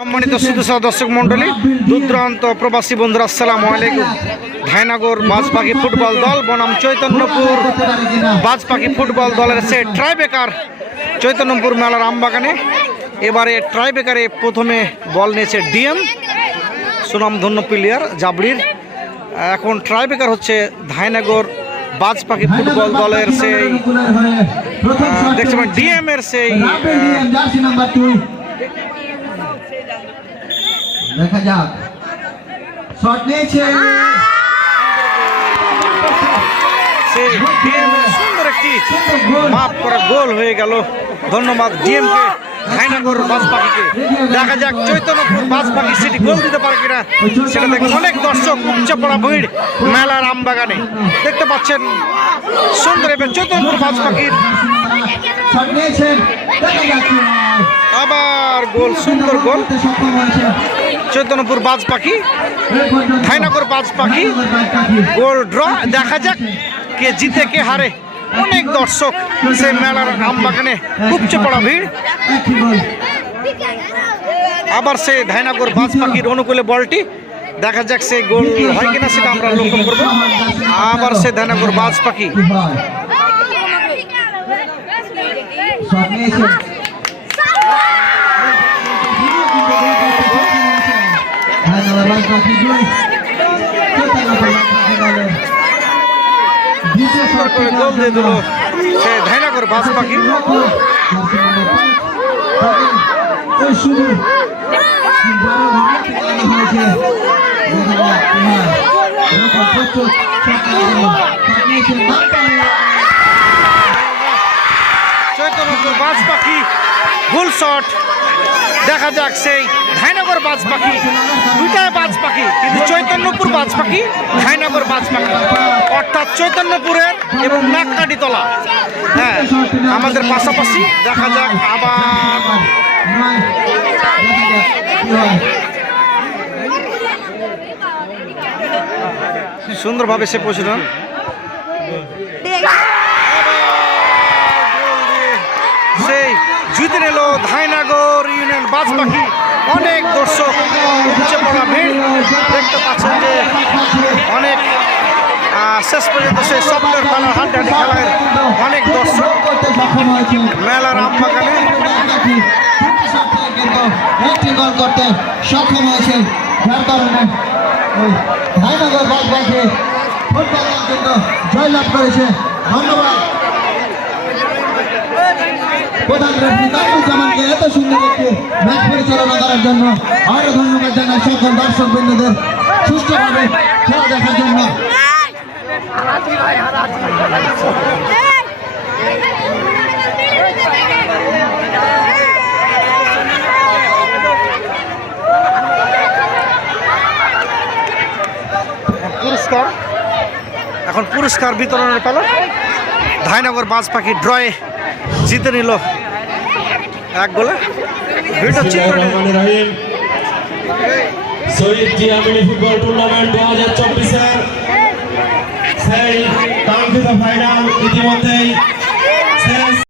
সম্মানিত সুদূষা দর্শক মন্ডলী দূরদূরান্ত প্রবাসী বন্ধুরা, আসসালামু আলাইকুম। ধাইনগর বাজপাখি ফুটবল দল, বনাম চৈতন্যপুর বাজপাখি ফুটবল দলের সে ট্রাইবেকার চৈতন্যপুর মেলার আমবাগানে। এবারে ট্রাইবেকারে প্রথমে বল নিয়েছে ডিএম সুনামধন্য প্লেয়ার জাবড়ির। এখন ট্রাইবেকার হচ্ছে ধাইনগর বাজপাখি ফুটবল দলের সেই পাবেন ডিএম এর সেই দেখা যাক। শট নিয়েছে। সেই ডিএম এর সুন্দর একটি মাপ করা গোল হয়ে গেল। ধন্যবাদ বাজপাখিকে দেখা যাক চৈতন্যপুর সেটি গোল দিতে পারে কিনা। সেটা দেখে অনেক দর্শক উপচে পড়া ভিড় মেলার আমবাগানে। দেখতে পাচ্ছেন সুন্দর এবার চৈতন্যপুর কি হয়। আবার গোল সুন্দর গোল। চৈতন্যপুর এই পর্যন্ত ধাইনগর বাজপাখি ধাইনগর গোল ড্র। দেখা যাক কে জিতে, কে হারে। অনেক দর্শক সেই মেলার আমবাগানে উপচে পড়া ভিড়। আবার সে ধাইনাগর বাজ পাখির অনুকূলে বলটি। দেখা যাক সে গোল হয় কিনা সেটা আমরা লক্ষ্য করব। আবার সে ধাইনাগর বাজ পাখি কি হয় শট নিয়েছে ধাইনগর বাজপাখি দুই চৈতন্যপুর বাজপাখি দলের দ্বিতীয় সুন্দর শট করে গোল দিয়ে দিল সে ধাইনাগর বাজ পাখি ওই শুধু বড় ভূমিকা পালন হয়েছে দেখা যাক কি হয়। এরকম প্রচুর শট লাগল। শট নিয়েছে বাপ্পা। চৈতন্যপুর বাজ পাখি ফুল শট দেখা যাক সেই ধাইনগর বাজ পাখি। দুটাই বাজ পাখি, কিন্তু চৈতন্যপুর বাজ পাখি, ধাইনগর বাজ পাখি। অর্থাৎ চৈতন্যপুরের এবং নাককাটিতলা হ্যাঁ আমাদের পাশাপাশি দেখা যাক আবার। সুন্দরভাবে সে পৌঁছলেন সেই জিতে নিল ধাইনাগর ইউনিয়ন বাজ পাখি। অনেক দর্শক উপচে পড়া ভিড়। দেখতে পাচ্ছেন যে অনেক শেষ পর্যন্ত সেই সপ্তাহের খেলার হাড্ডাহাড্ডি খেলায় অনেক দর্শক। মেলার আমবাগানে জয়লাভ করেছে। ধন্যবাদ। তাইমুজ্জামানকে এত সুন্দর একটি ম্যাচ পরিচালনা করার জন্য ধন্যবাদ জানাই সকল দর্শক সুষ্ঠুভাবে খেলা দেখার জন্য। পুরস্কার। এখন পুরস্কার বিতরণের পালা। ধাইনগর বাজ পাখি ড্রয়ে জিতে নিল এক গোলে? নিয়ে Rahim Shahid Zia mini football tournament দু হাজার চব্বিশের সেই কাঙ্ক্ষিত ফাইনাল ইতিমধ্যেই